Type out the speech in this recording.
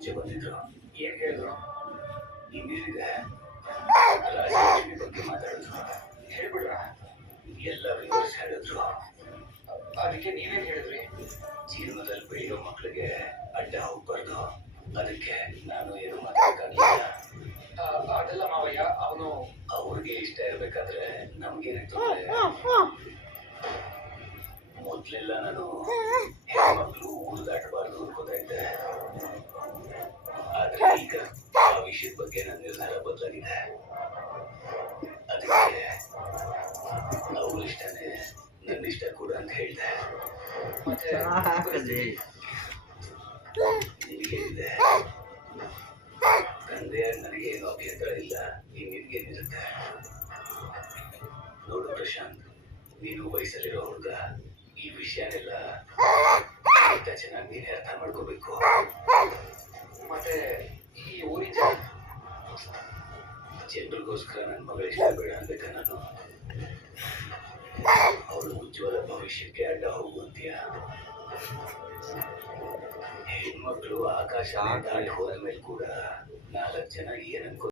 ಮುಂಚೆ ಬಂದಿದ್ರು. ಏನ್ ಹೇಳಿದ್ರು? ಇನ್ನೇನಿದೆ, ರಾಜಲಕ್ಷ್ಮಿ ಬಗ್ಗೆ ಮಾತಾಡಿದ್ರು. ಹೇಳ್ಬಿಡ್ರ? ಎಲ್ಲ ವಿವರಿಸಿ ಹೇಳಿದ್ರು. ಅದಕ್ಕೆ ನೀವೇನ್ ಹೇಳಿದ್ರಿ? ಜೀವನದಲ್ಲಿ ಬೆಳೆಯೋ ಮಕ್ಕಳಿಗೆ ಅಡ್ಡ ಹೋಗ್ಬಾರ್ದು, ಅದಕ್ಕೆ ನಾನು ಏನು ಮಾತಾಡಕ್ಕಾಗಲಿಲ್ಲ. ಅದೆಲ್ಲ ಮಾವಯ್ಯ, ಅವನು ಅವ್ರಿಗೆ ಇಷ್ಟ ಇರ್ಬೇಕಾದ್ರೆ ನಮ್ಗೇನೆ ತೊಂದರೆ. ಮೊದ್ಲೆಲ್ಲ ನಾನು ಹೆಣ್ಮಕ್ಳು ಊರು ದಾಟಬಾರ್ದು ಅನ್ಕೋತಾ ಇದ್ದೆ, ಆದ್ರೆ ಈಗ ಆ ವಿಷಯದ ಬಗ್ಗೆ ನನ್ನ ನಿರ್ಧಾರ ಬದಲಾಗಿದೆ. ಅದಕ್ಕೆ ಅವ್ರ ಇಷ್ಟನೇ ನನ್ನ ಇಷ್ಟ ಕೂಡ ಅಂತ ಹೇಳಿದೆ. ಮತ್ತೆ ನಿನಗೇನಿದೆ, ತಂದೆಯಾಗಿ ನನಗೇನು ಅಭ್ಯಂತರ ಇಲ್ಲ, ನಿನ್ಗೇನಿರುತ್ತೆ. ನೋಡು ಪ್ರಶಾಂತ್, ನೀನು ವಯಸ್ಸಲ್ಲಿರೋ ಹುಡುಗ, ಈ ವಿಷಯನೆಲ್ಲ ಚೆನ್ನಾಗಿ ನೀನೇ ಅರ್ಥ ಮಾಡ್ಕೋಬೇಕು. ಮತ್ತೆ ಈ ಊರಿನ ಜನರಿಗೋಸ್ಕರ ನನ್ನ ಮಗಳ ಇಷ್ಟ ಬೇಡ ಅನ್ಬೇಕಾ ನಾನು? ಅವಳು ಉಜ್ವಲ ಭವಿಷ್ಯಕ್ಕೆ ಅಡ್ಡ ಹೋಗುವಂತೀಯ? ಹೆಣ್ಮಕ್ಳು ಆಕಾಶ ದಾಟಿ ಹೋದ ಮೇಲೆ ಕೂಡ 4 ಜನ ಏನನ್ಕೋ